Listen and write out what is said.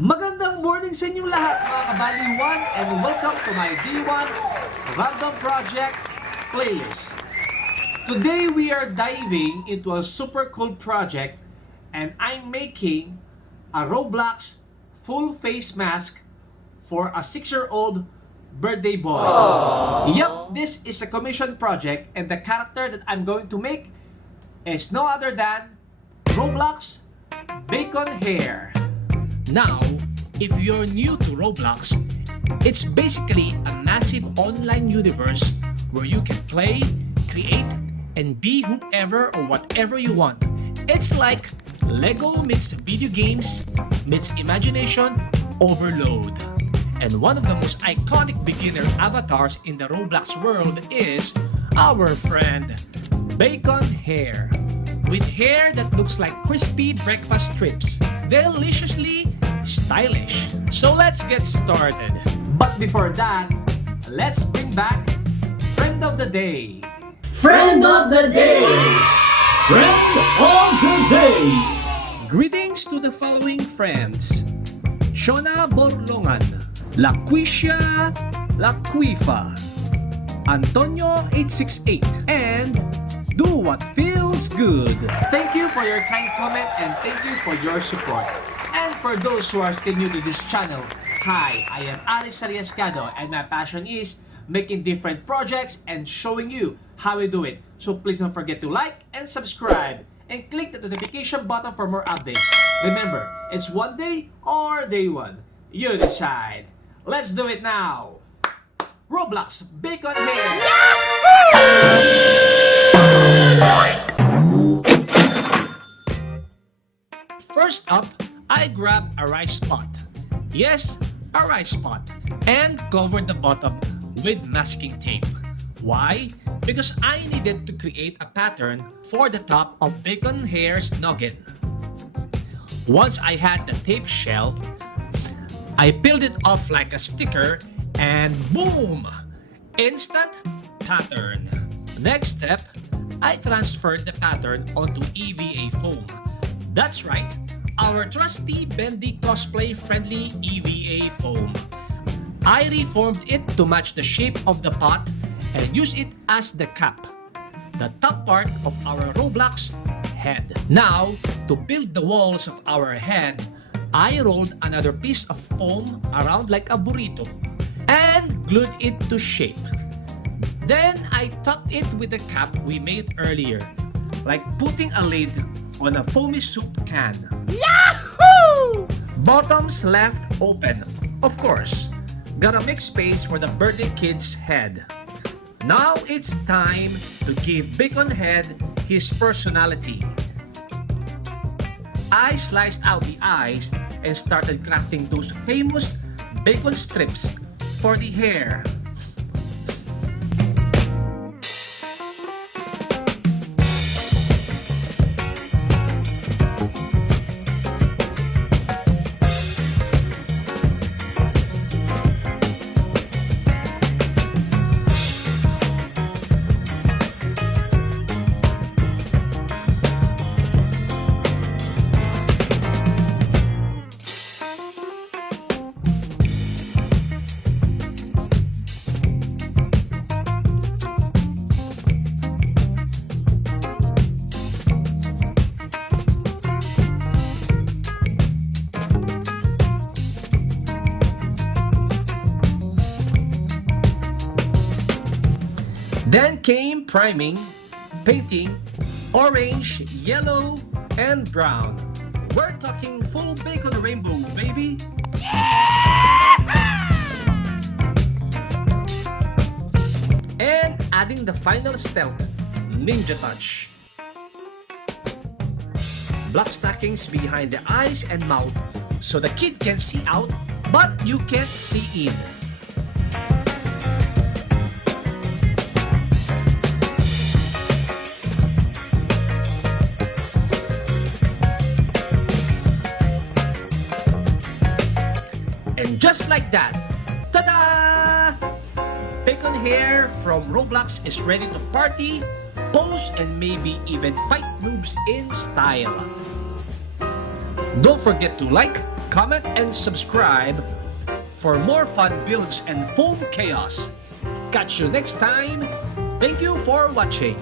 Magandang morning sa inyong lahat mga kabaliwan and welcome to my D1 Random Project playlist. Today we are diving into a super cool project and I'm making a Roblox full face mask for a 6-year-old birthday boy. Yup, this is a commission project and the character that I'm going to make is no other than Roblox Bacon Hair. Now, if you're new to Roblox, it's basically a massive online universe where you can play, create, and be whoever or whatever you want. It's like Lego meets video games meets imagination overload. And one of the most iconic beginner avatars in the Roblox world is our friend Bacon Hair. With hair that looks like crispy breakfast strips. Deliciously stylish. So let's get started. But before that, let's bring back Friend of the Day. Friend of the day! Friend of the day! Greetings to the following friends. Shona Borlongan, Laquisha Laquifa, Antonio 868, and Do What Feels Good. Thank you for your kind comment and thank you for your support. And for those who are still new to this channel, hi, I am Aris Sariascado and my passion is making different projects and showing you how we do it. So please don't forget to like and subscribe and click the notification button for more updates. Remember, it's one day or day one. You decide. Let's do it now. Roblox Bacon Hair. First up, I grab a rice pot. Yes, a rice pot. And covered the bottom with masking tape. Why? Because I needed to create a pattern for the top of Bacon Hair's nugget. Once I had the tape shell, I peeled it off like a sticker and boom! Instant pattern. Next step, I transferred the pattern onto EVA foam. That's right, our trusty bendy cosplay friendly EVA foam. I reformed it to match the shape of the pot and use it as the cap, the top part of our Roblox head. Now, to build the walls of our head, I rolled another piece of foam around like a burrito and glued it to shape. Then I topped it with the cap we made earlier, like putting a lid on a foamy soup can. Yahoo! Bottoms left open, of course. Gotta make space for the birthday kid's head. Now it's time to give Bacon Head his personality. I sliced out the eyes and started crafting those famous bacon strips for the hair. Then came priming, painting, orange, yellow, and brown. We're talking full bacon rainbow, baby! And adding the final stealth, ninja touch. Black stockings behind the eyes and mouth so the kid can see out, but you can't see in. And just like that, ta-da! Bacon Hair from Roblox is ready to party, pose, and maybe even fight noobs in style. Don't forget to like, comment, and subscribe for more fun builds and foam chaos. Catch you next time. Thank you for watching.